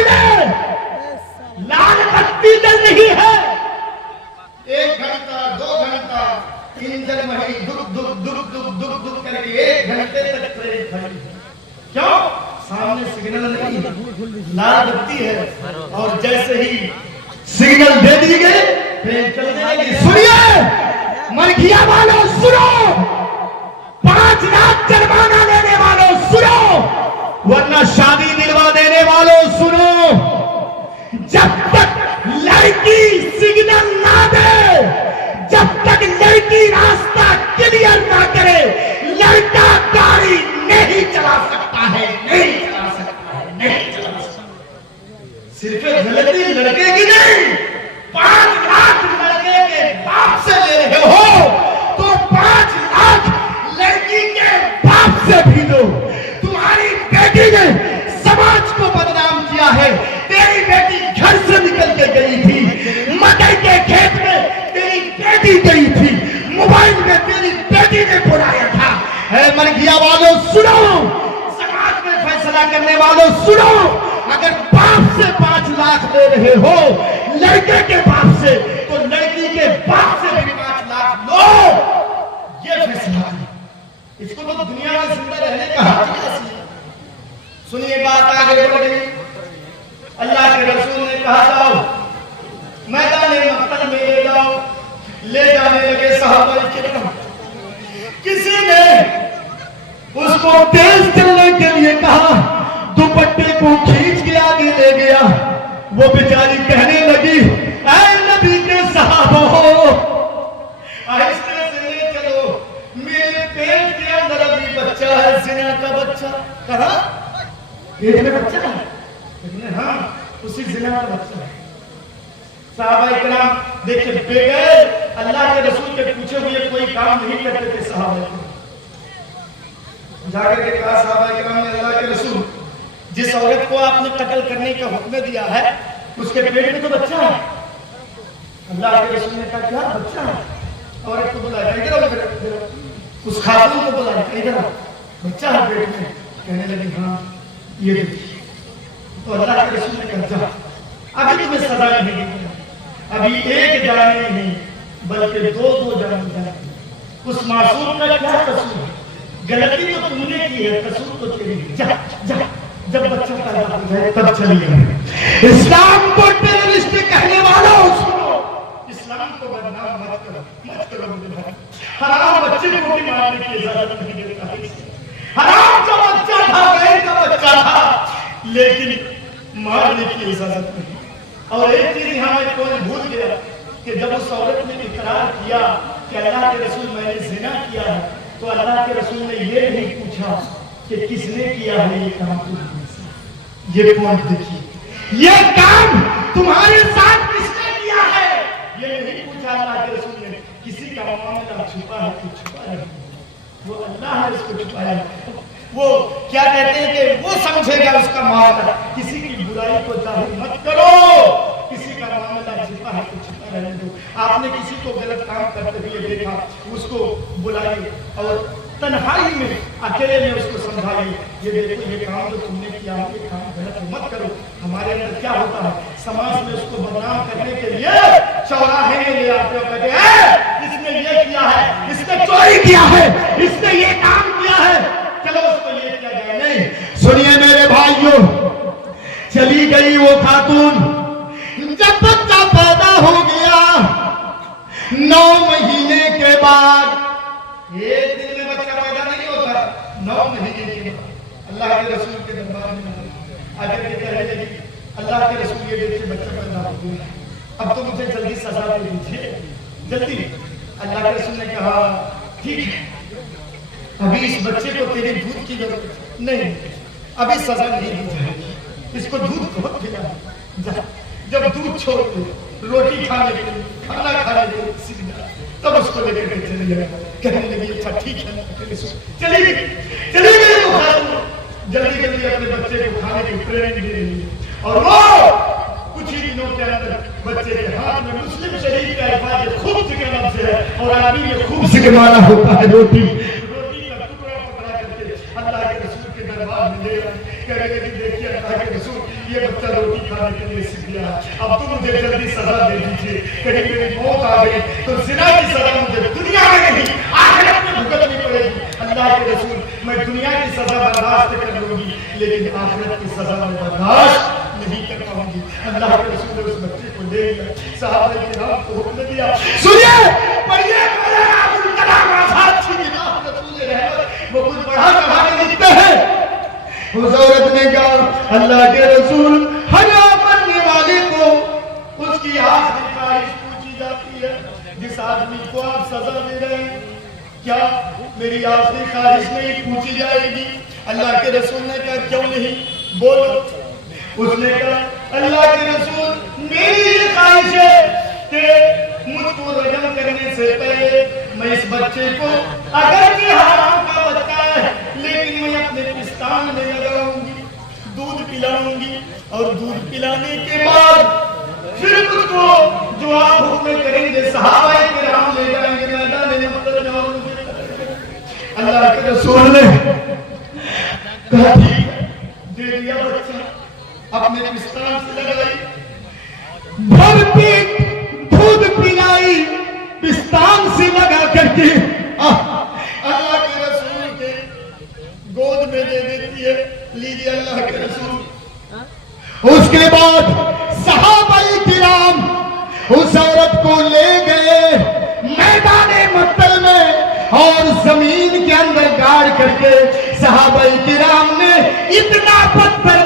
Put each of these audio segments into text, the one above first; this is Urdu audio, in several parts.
ملے، لال بتی جل رہی ہے، 1 گھنٹہ 2 گھنٹہ انجن وہی دک دک دک دک دک دک کر کے 1 گھنٹے تک ٹرین کھڑی ہے. کیوں؟ سامنے سگنل نہیں، لال بتی ہے، اور جیسے ہی سگنل دے دی گئی ٹرین چلنے لگی. سنیے مرگیا والوں سنو، 5 لاکھ جرمانہ لینے والوں سنو، ورنہ شادی دلوا دینے والوں سنو، جب تک لڑکی سگنل نہ دے، جب تک لڑکی راستہ کلیئر نہ کرے، لڑکا گاڑی نہیں چلا سکتا ہے، نہیں چلا سکتا ہے، نہیں چلا سکتا. صرف غلطی لڑکے کی نہیں، 5 لاکھ لڑکے کے باپ سے لے رہے ہو تو 5 لاکھ لڑکی کے باپ سے بھی لو. تمہاری بیٹی نے سماج کو بدنام کیا ہے، تیری بیٹی گھر سے نکل کے گئی تھی، مکئی کے کھیت میں تیری بیٹی گئی تھی، موبائل میں تیری بیٹی نے بلایا تھا. اے مرگیا والوں سنو، سماج میں فیصلہ کرنے والوں سنو، اگر باپ سے 5 لاکھ لے رہے ہو لڑکے کے باپ سے، تو لڑکی کے باپ سے بھی 5 لاکھ لو. یہ فیصلہ ہے. اس کو تو دنیا میں زندہ رہنے کا حق حاصل ہے. سنیے بات آگے بڑھ گئی. اللہ کے رسول نے کہا جاؤ میدان مقتل میں لے جاؤ. لے جانے لگے صحابہ کرام. کسی نے اس کو تیز چلنے کے لیے کہا، دوپٹے کو کھینچ کے آگے لے گیا. وہ بیچاری کہنے لگی، اے نبی کے صحابہ آہستہ سے لے چلو، میرے پیٹ کے اندر ابھی بچہ ہے، زنا کا بچہ. کہا پیٹ میں بچہ ہے؟ لیکن ہاں اسی زنا کا بچہ ہے. صحابہ کرام دیکھیں بغیر اللہ کے رسول کے پوچھے ہوئے کوئی کام نہیں کرتے تھے. صحابہ کرام جا کر کے کہا، صحابہ کرام نے اللہ کے رسول جس عورت کو آپ نے قتل کرنے کا حکم دیا ہے اس کے پیٹ میں تو بچہ ہے. اللہ کے رسول نے کہا کیا بچہ ہے؟ عورت کو بلایا، ادھر آؤ. اس خاتون کو بلایا، ادھر آؤ، بچہ ہے پیٹ میں. کہنے لگی ہاں یہ دیکھیے. تو اللہ کے رسول نے کہا جا، ابھی تمہیں سزا نہیں دی، ابھی 1 جانے نہیں بلکہ 2 جانے جائیں. اس معصوم کا کیا قصور ہے؟ غلطی تو تم نے کی ہے، قصور تو تیری ہے. جا جا، جب بچہ پیدا ہو جائے تب چلیے. اسلام کو ٹیررسٹ کہنے والوں سنو، اسلام کو بدنام مت کرو، مت کرو مجھے بھائی. حرام بچے کو بھی مارنے کی اجازت نہیں دیتا ہے. حرام کا بچہ تھا، غیر کا بچہ تھا، لیکن مارنے کی اجازت نہیں. اور ایک چیز یہاں میں کوئی بھول گیا کہ جب اس عورت نے اقرار کیا کہ اللہ کے رسول میں نے زنا کیا ہے، تو اللہ کے رسول نے یہ نہیں پوچھا کہ کس نے کیا ہے یہ کام. یہ پوائنٹ دیکھیے، یہ کام تمہارے ساتھ کس نے کیا ہے؟ یہ نہیں پوچھا اللہ کے رسول نے کسی کا معاملہ چھپا ہے کہ چھپا ہے. وہ اللہ نے اس کو چھپایا ہے. وہ کیا کہتے ہیں کہ وہ سمجھے گا اس کا معاملہ. کسی کی برائی کو ظاہر مت کرو، کسی کا معاملہ چھپا ہے تو چھپا رہنے دو. آپ نے کسی کو غلط کام کرتے ہوئے دیکھا، اس کو بلائیے اور تنہائی میں اکیلے میں اس کو سمجھائیے، یہ دیکھو یہ کام جو تم نے کیا یہ کام غلط مت کرو. ہمارے اندر کیا ہوتا ہے، سماج میں اس کو بدنام کرنے کے لیے چوراہے میں لے آتے ہو، کہتے ہیں اس نے یہ کیا ہے، اس نے چوری کیا ہے، اس نے یہ کام کیا ہے، چلو اس کو یہ کیا گیا. نہیں، سنیے میرے بھائیوں، چلی گئی وہ خاتون. جب بچہ پیدا ہو گیا 9 مہینے کے بعد، 1 دن میں بچہ پیدا نہیں ہوتا، 9 مہینے کے بعد اللہ کے رسول کے دربار میں آگے کے کہنے لگی، اللہ کے رسول یہ دیکھے بچہ پیدا ہو گیا، اب تو مجھے جلدی سزا دے دیجیے، جلدی. اللہ کے رسول نے کہا ٹھیک ہے، ابھی اس بچے کو تیرے دودھ کی ضرورت نہیں، ابھی سزا نہیں دی جائے گی، اس کو دودھ کو پلا. جب دودھ چھوڑ دے، روٹی کھانے کے لیے، کھانا کھانے کے لیے سیکھنا، تب اس کو لے کر کے چلے گئے. کہنے لگی اچھا ٹھیک ہے، چلی گئی جلدی جلدی اپنے بچے کو کھانے کی ٹریننگ دے رہی ہے. اور وہ کچھ ہی دنوں کے اندر بچے کے ہاتھ میں مسلم شریف کا الفاظ خوب کے لفظ ہے، اور آدمی یہ خوب سے مانا ہوتا ہے روٹی. روٹی کا ٹکڑا پکڑا کر کے اللہ کے رسول کے دربار میں لے آئے. کہنے لگی دیکھیے اللہ کے رسول یہ بچہ روٹی کھانے کے لیے سیکھ گیا، اب تم مجھے جلدی سزا دے دیجیے، کہیں میری موت آ گئی تو زنا کی سزا مجھے دنیا میں نہیں آخرت میں بھگتنی پڑے گی۔ اللہ کے رسول میں دنیا کی سزا برداشت کر لوں گی لیکن آخرت کی سزا میں برداشت نہیں کر پاؤں گی۔ اللہ کے رسول نے اس بچے کو لے لیا، صحابہ کرام کو حکم دیا سنیے پڑھیے مولانا ابوالکلام آزاد کی کتاب رسول رحمت، وہ کچھ پڑھا کہانے لکھتے ہیں۔ اس عورت نے کہا اللہ کے رسول حیا کرنے والے کو اس کی آخری خواہش پوچھی جاتی ہے، جس آدمی کو آپ سزا دے رہے ہیں کیا میری آخری خواہش نہیں پوچھی جائے گی؟ اللہ کے رسول نے کہا کیوں نہیں بولو۔ اس نے کہا اللہ کے رسول میری یہ خواہش ہے کہ مجھ کو رجم کرنے سے پہلے میں اس بچے کو اگر کہ حرام کا بچہ ہے لیکن میں اپنے پستان میں لگاؤں گی، دودھ پلاؤں گی اور دودھ پلانے کے بعد پھر مجھ کو جو آپ حکم کریں گے صحابہ کرام لے جائیں گے میدان محشر میں اور اللہ کے رسول نے کہا ٹھیک ہے، دے دیا بچہ، اپنے پستان سے لگائی، بھر پیٹ دودھ پلائی پستان سے لگا کر کے اللہ کے رسول کے گود میں دے دیتی ہے، لیجیے اللہ کے رسول۔ اس کے بعد صحابہ کرام اس عورت کو لے گئے میدان مقتل میں اور زمین کے اندر گاڑ کر کے صحابہ کرام نے اتنا پتھر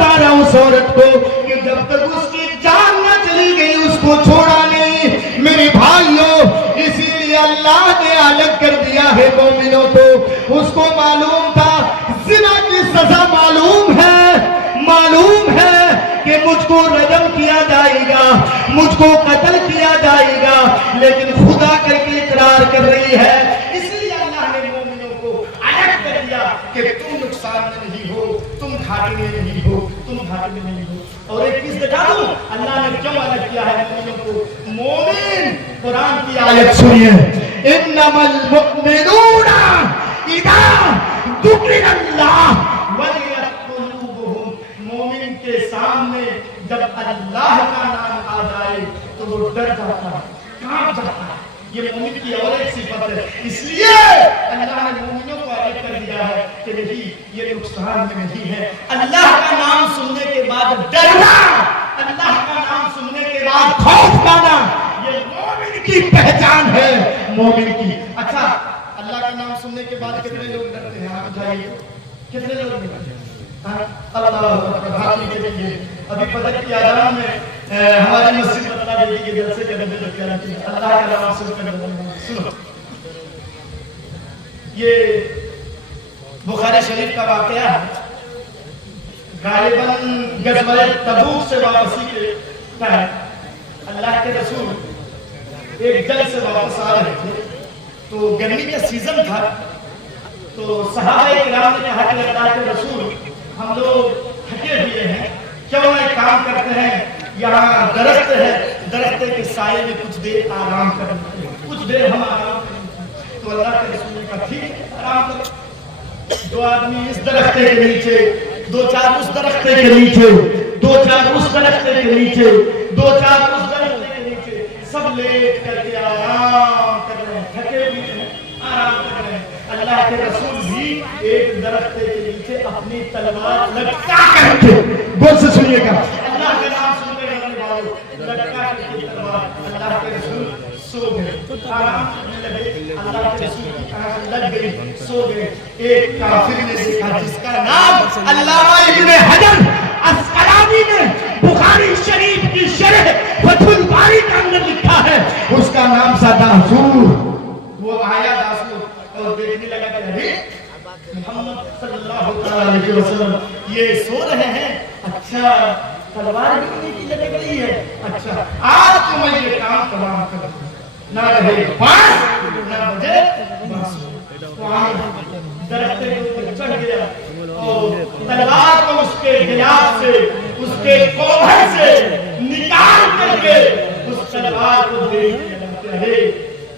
مارا اس عورت کو کہ جب تک اس کی جان نہ چلی گئی اس کو چھوڑا نہیں۔ میرے بھائیوں اسی لیے اللہ نے الگ کر دیا ہے مومنوں کو، اس کو معلوم تھا زنا کی سزا معلوم ہے کہ مجھ کو رجم کیا جائے گا، مجھ کو قتل کیا جائے گا، لیکن خدا کر کے اقرار کر رہی ہے، اس لیے اللہ نے مومنوں کو الگ کر دیا کہ تم نقصان میں نہیں ہو، تم گھاٹے میں نہیں ہو، تم گھاٹے میں نہیں ہو۔ اور ایک چیز بتا دوں اللہ نے کیوں الگ کیا ہے مومنوں کو؟ مومن قرآن کی آیت سنیے، انما المؤمنون اذا ذکر اللہ وجلت قلوبهم، مومن کے سامنے جب اللہ کا نام آ جائے تو وہ ڈر جاتا ہے، کانپ جاتا ہے۔ یہ مومن کی اور ایک صفت ہے، اس لیے اللہ نے مومنوں کو الگ کر دیا ہے کہ نہیں یہ نقصان میں نہیں ہے۔ اللہ کا نام سننے کے بعد ڈرنا، اللہ کا نام سننے کے بعد خوف کھانا، یہ مومن کی پہچان ہے، مومن کی۔ اچھا اللہ کا نام سننے کے بعد کتنے لوگ ڈرتے ہیں؟ آپ بتائیے کتنے لوگ ڈرتے ہیں؟ اللہ اکبر کے لیے ابھی فجر کی اذان میں ہماری مسجد بتا دیتی کہ جلسے کے بدلے کیا رکھیں اللہ کا نام سن کر سنو۔ یہ بخاری شریف کا واقعہ ہے، غالباً غزوہ تبوک سے واپسی کے کا ہے۔ اللہ کے رسول ایک جنگ سے واپس آ رہے تھے تو گرمی کا سیزن تھا، تو صحابہ کرام نے کہا کہ اللہ کے رسول ہم لوگ تھکے ہوئے ہیں، کیوں نہ ایک کام کرتے ہیں، یہاں درخت ہے، درخت کے سائے میں کچھ دیر آرام کریں، کچھ دیر ہم آرام کریں۔ تو اللہ کے رسول نے کہا ٹھیک ہے آرام کرو۔ دو آدمی اس درخت کے نیچے، دو چار اس درخت کے نیچے، دو چار اس درخت کے نیچے، دو چار اس درخت کے نیچے، سب لیٹ کر کے آرام کر رہے ہیں، تھکے ہوئے ہیں، آرام کر رہے ہیں۔ اللہ کے رسول بھی ایک درخت کے نیچے اپنی تلوار لٹکا کر کے، غور سے سنیے گا، اللہ کا نام سنتے رہنے والوں، لٹکا کر کے تلوار، اللہ کے رسول سو گئے، آرام کرنے لگے، اللہ کے رسول کی آنکھ لگ گئی، سو گئے۔ ایک کافر نے سکھا جس کا نام علامہ ابن حجر عسقلانی نے بخاری شریف کی شرح فتح الباری کے اندر لکھا ہے، اس کا نام تھا داسور۔ وہ آیا داسور اور دیکھنے لگا کہ محمد صلی اللہ علیہ وسلم یہ سو رہے ہیں، اچھا تلوار بھی انہیں کی لگے گئی ہے، اچھا آج تو میں یہ کام تمام کر دوں، نہ رہے پاس نہ بجے بس۔ درخت کے اوپر چڑھ گیا اور تلوار کو اس کے غلاف سے، اس کے کوہر سے نکال کر کے اس تلوار کو دیکھ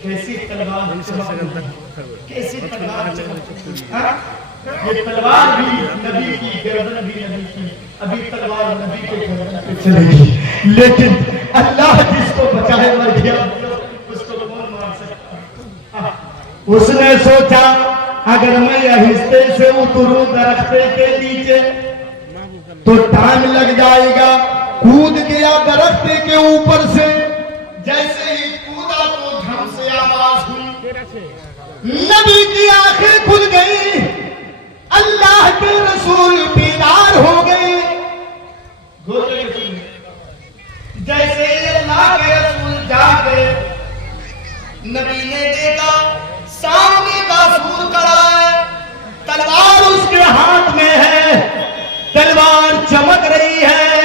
کیسی تلوار چمک، کیسی تلوار چمک، یہ تلوار بھی نبی کی، گردن بھی نبی کی، ابھی تلوار نبی کے گردن پہ چلے گی، لیکن اللہ جس کو بچائے مر گیا اس کو کون مار سکتا؟ اس نے سوچا اگر میں آہستہ سے اتروں درخت کے نیچے تو ٹائم لگ جائے گا، کود گیا درخت کے اوپر سے، جیسے ہی کودا تو دھم سے آواز ہوئی، نبی کی آنکھیں کھل گئی، اللہ کے رسول بیدار ہو گئے۔ جیسے ہی اللہ کے رسول جاگے، نبی نے دیکھا سامنے کا سور کھڑا ہے، تلوار اس کے ہاتھ میں ہے، تلوار چمک رہی ہے،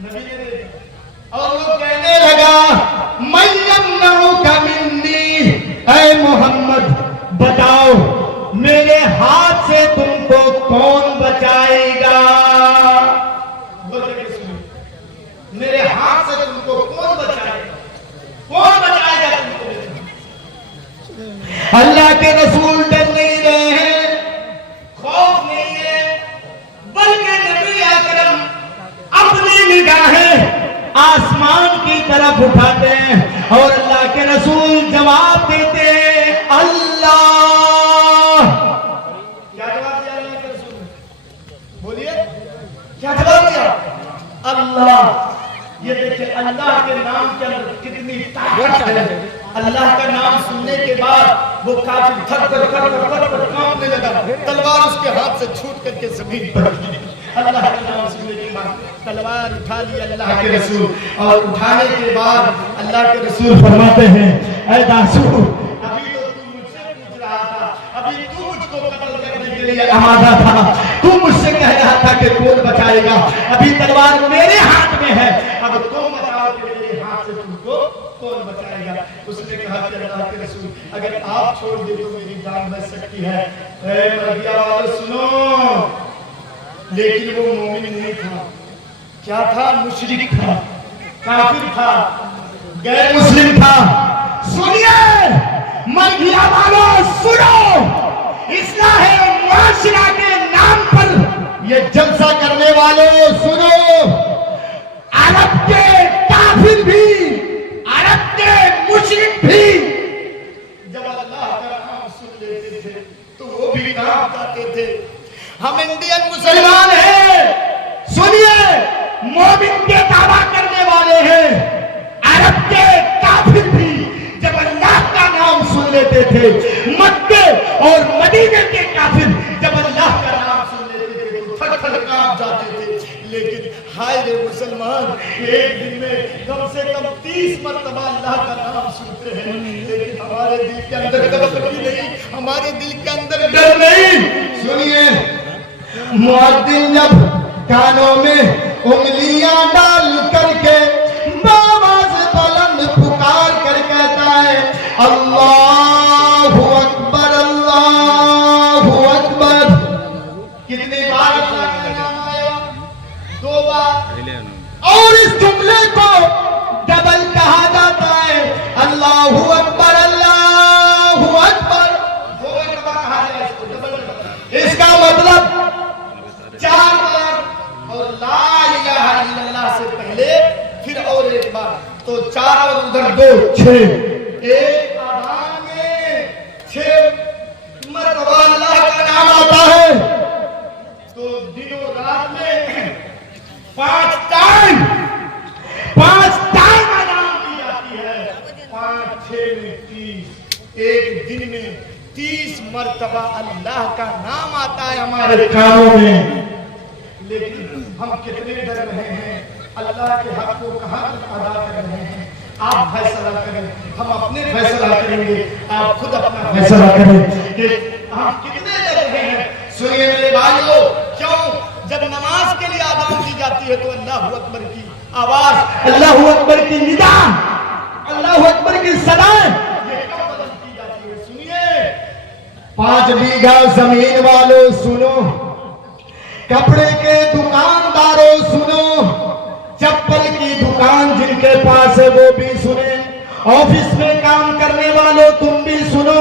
نبی نے دیکھا اور وہ کہنے لگا من یمنعک منی، اے محمد بتاؤ میرے ہاتھ سے تم کو کون بچائے گا؟ میرے ہاتھ سے تم کو کون بچائے گا؟ کون بچائے گا تم کو؟ اللہ کے رسول ڈر نہیں رہے ہیں، خوف نہیں ہے، بلکہ نبی اکرم اپنی نگاہیں آسمان کی طرف اٹھاتے ہیں اور اللہ کے رسول جواب دیتے ہیں اللہ۔ کیا جواب دیا اللہ کے رسول نے؟ بولیے کیا جواب دیا؟ اللہ۔ یہ دیکھیں اللہ کے نام کے اندر کتنی طاقت ہے۔ اللہ کا نام سننے کے بعد وہ کافر تھک کر کانپنے لگا، تلوار اس کے ہاتھ سے چھوٹ کر کے زمین پر گری۔ اللہ کا نام سننے کے بعد تلوار اٹھا لی اللہ کے رسول، اور اٹھانے کے بعد اللہ کے رسول فرماتے ہیں اے داسو، ابھی تو تم مجھ سے پوچھ رہا تھا، ابھی تو مجھ کو قتل کرنے کے لیے آمادہ تھا، تو مجھ سے کہہ رہا تھا کہ کون بچائے گا، ابھی تلوار میرے ہاتھ میں ہے، اب تم بتاؤ کہ میرے ہاتھ سے تم کو کون بچائے گا؟ اس نے کہا کہ اللہ کے رسول اگر آپ چھوڑ دے تو میری جان بچ سکتی ہے۔ اے مرگیا والو سنو، لیکن وہ مومن نہیں تھا، کیا تھا؟ مشرک تھا، کافر تھا، غیر مسلم تھا۔ سنیے مرگیا والو سنو، اصلاح معاشرہ کے نام پر یہ جلسہ کرنے والوں سنو، عرب کے کافر بھی، عرب کے مشرک بھی جب اللہ کا نام سن لیتے تھے تو وہ بھی کام کرتے تھے۔ ہم انڈین مسلمان ہیں، سنیے مومن کے دعویٰ کرنے والے ہیں، عرب کے کافر بھی جب اللہ کا نام سن لیتے تھے، مکے اور مدینے کے کافر جب اللہ کا نام سن لیتے تھے تو تھک تھک کانپ جاتے تھے۔ لیکن ہائے رے مسلمان، ایک دن میں کم سے کم 30 مرتبہ اللہ کا نام سنتے ہیں، لیکن ہمارے دل کے اندر کبھی نہیں، ہمارے دل کے اندر ڈر نہیں۔ سنیے مؤذن جب کانوں میں انگلیاں ڈال کر کے بآواز بلند پکار کر کہتا ہے اللہ اکبر اللہ اکبر، کتنی بار اللہ کا نام آیا؟ 2 بار، اور اس جملے کو ڈبل کہا جاتا ہے اللہ اکبر اللہ اکبر، 2 مرتبہ کہا جائے اس کو ڈبل۔ اس کا مطلب 4 بار، اور لا الہ الا اللہ سے پہلے پھر اور ایک بار، تو 4 اور ادھر 2 6، ایک آدان میں 6 مرتبہ اللہ کا نام آتا ہے، تو دن و رات میں 5 ٹائم آدان کی جاتی ہے، 5 6 میں 30، ایک دن میں 30 مرتبہ اللہ کا نام آتا ہے ہمارے کانوں میں۔ لیکن ہم کتنے ڈر رہے ہیں، اللہ کے حق کو کہاں تک ادا کر رہے ہیں؟ آپ فیصلہ کریں، ہم اپنے فیصلہ کریں گے، آپ خود اپنا فیصلہ کریں کہ ہم کتنے ڈر رہے ہیں۔ سنیے میرے بھائیو، کیوں جب نماز کے لیے آدان دی جاتی ہے تو اللہ اکبر کی آواز، اللہ اکبر کی ندا، اللہ اکبر کی صدائیں یہ کب بدل کی جاتی ہے؟ سنیے 5 بیگھہ زمین والوں سنو، کپڑے کے دکانداروں سنو، چپل کی دکان جن کے پاس ہے وہ بھی سنیں، آفس میں کام کرنے والوں تم بھی سنو،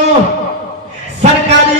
سرکاری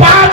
5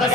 10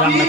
3